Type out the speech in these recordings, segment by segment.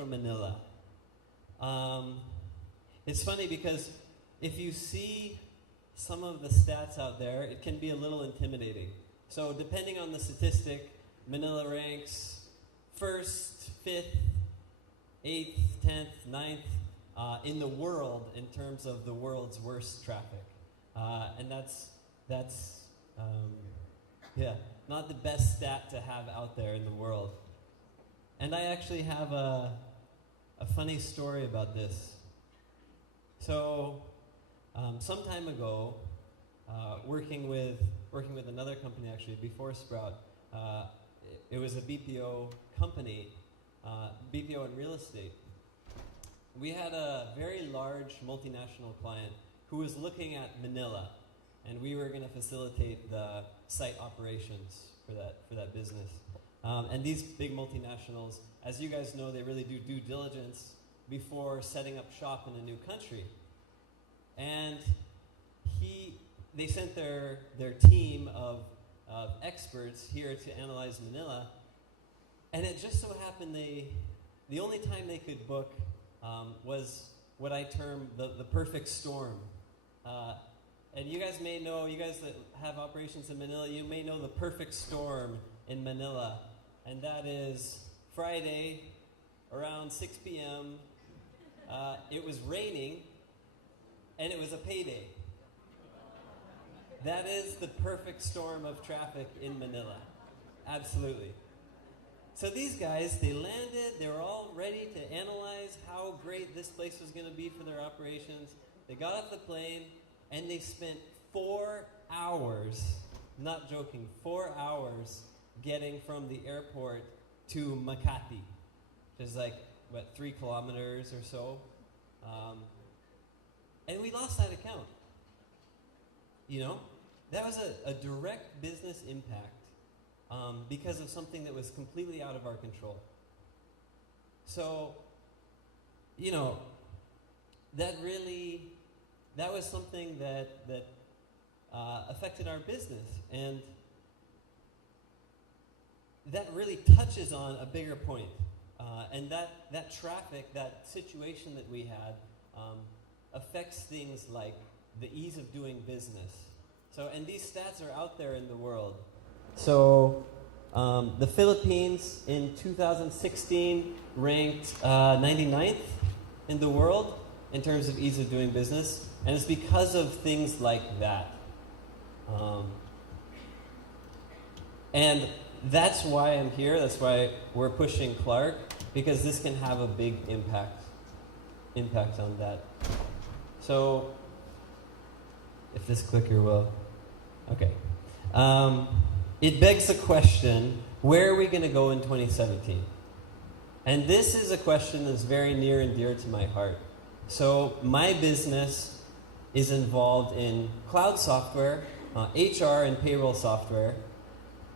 Metro Manila. It's funny because if you see some of the stats out there, it can be a little intimidating. So depending on the statistic, Manila ranks 1st, 5th, 8th, 10th, 9th in the world in terms of the world's worst traffic. And that's not the best stat to have out there in the world. And I actually have a funny story about this. So, some time ago, working with another company actually before Sprout, it was a BPO company, BPO in real estate. We had a very large multinational client who was looking at Manila, and we were going to facilitate the site operations for that business. And these big multinationals, as you guys know, they really do due diligence before setting up shop in a new country. And they sent their team of experts here to analyze Manila, and it just so happened the only time they could book was what I term the perfect storm. And you guys may know, you guys that have operations in Manila, you may know the perfect storm in Manila, and that is Friday around 6 p.m. It was raining, and it was a payday. That is the perfect storm of traffic in Manila. Absolutely. So these guys, they landed, they were all ready to analyze how great this place was going to be for their operations. They got off the plane, and they spent 4 hours, not joking, 4 hours getting from the airport to Makati, which is like, 3 kilometers or so. And we lost that account. You know, that was a direct business impact because of something that was completely out of our control. So, you know, that was something that affected our business, and that really touches on a bigger point. And that traffic, that situation that we had, affects things like the ease of doing business. So, and these stats are out there in the world. So, the Philippines in 2016 ranked 99th in the world in terms of ease of doing business, and it's because of things like that. And that's why I'm here. That's why we're pushing Clark, because this can have a big impact on that. So, if this clicker will, okay. It begs the question: where are we going to go in 2017? And this is a question that's very near and dear to my heart. So, my business is involved in cloud software, HR and payroll software.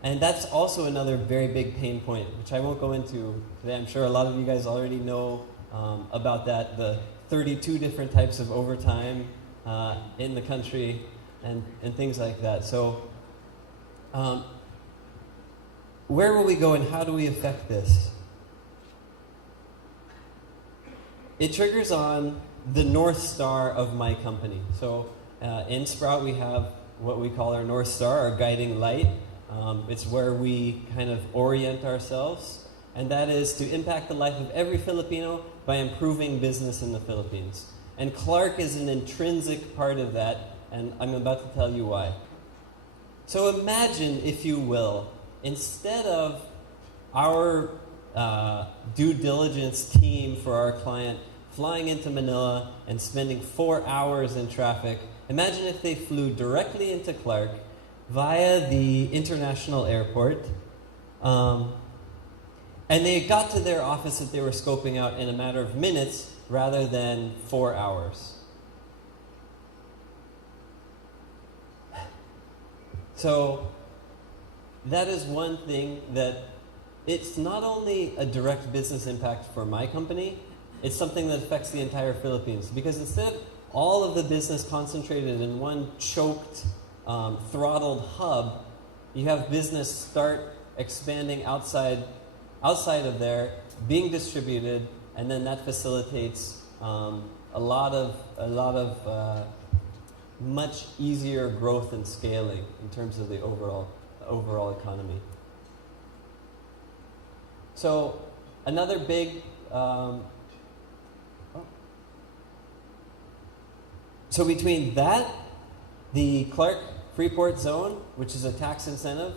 And that's also another very big pain point, which I won't go into today. I'm sure a lot of you guys already know about that, the 32 different types of overtime in the country and things like that. So where will we go and how do we affect this? It triggers on the North Star of my company. So in Sprout we have what we call our North Star, our guiding light. It's where we kind of orient ourselves, and that is to impact the life of every Filipino by improving business in the Philippines. And Clark is an intrinsic part of that, and I'm about to tell you why. So imagine, if you will, instead of our due diligence team for our client flying into Manila and spending 4 hours in traffic, imagine if they flew directly into Clark via the international airport, and they got to their office that they were scoping out in a matter of minutes rather than 4 hours. So that is one thing that it's not only a direct business impact for my company, it's something that affects the entire Philippines, because instead of all of the business concentrated in one choked throttled hub, you have business start expanding outside of there, being distributed and then that facilitates a lot of much easier growth and scaling in terms of the overall economy. So another big so between that, the Clark Freeport Zone, which is a tax incentive,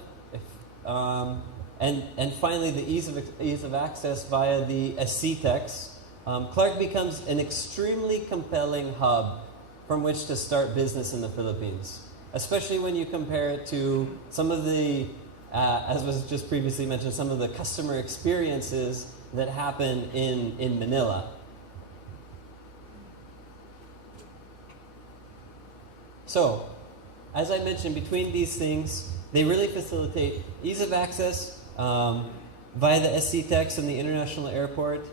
and finally the ease of access via the SC-Tex, Clark becomes an extremely compelling hub from which to start business in the Philippines, especially when you compare it to some of the, as was just previously mentioned, some of the customer experiences that happen in Manila. So, as I mentioned, between these things, they really facilitate ease of access via the SC-Tex and the international airport,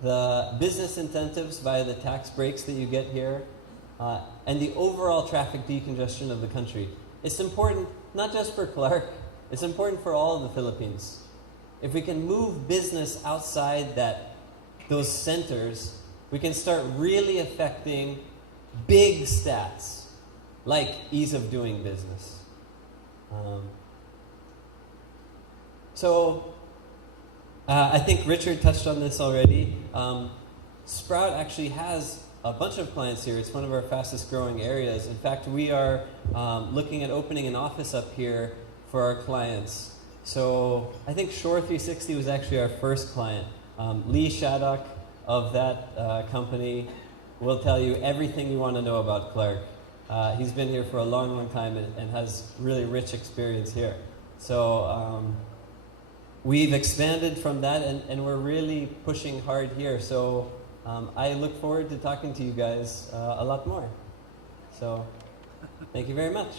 the business incentives via the tax breaks that you get here, and the overall traffic decongestion of the country. It's important not just for Clark, it's important for all of the Philippines. If we can move business outside those centers, we can start really affecting big stats, like ease of doing business. I think Richard touched on this already. Sprout actually has a bunch of clients here. It's one of our fastest growing areas. In fact, we are looking at opening an office up here for our clients. So I think Shore 360 was actually our first client. Lee Shaddock of that company will tell you everything you want to know about Clark. He's been here for a long, long time and has really rich experience here. So we've expanded from that and we're really pushing hard here. So I look forward to talking to you guys a lot more. So thank you very much.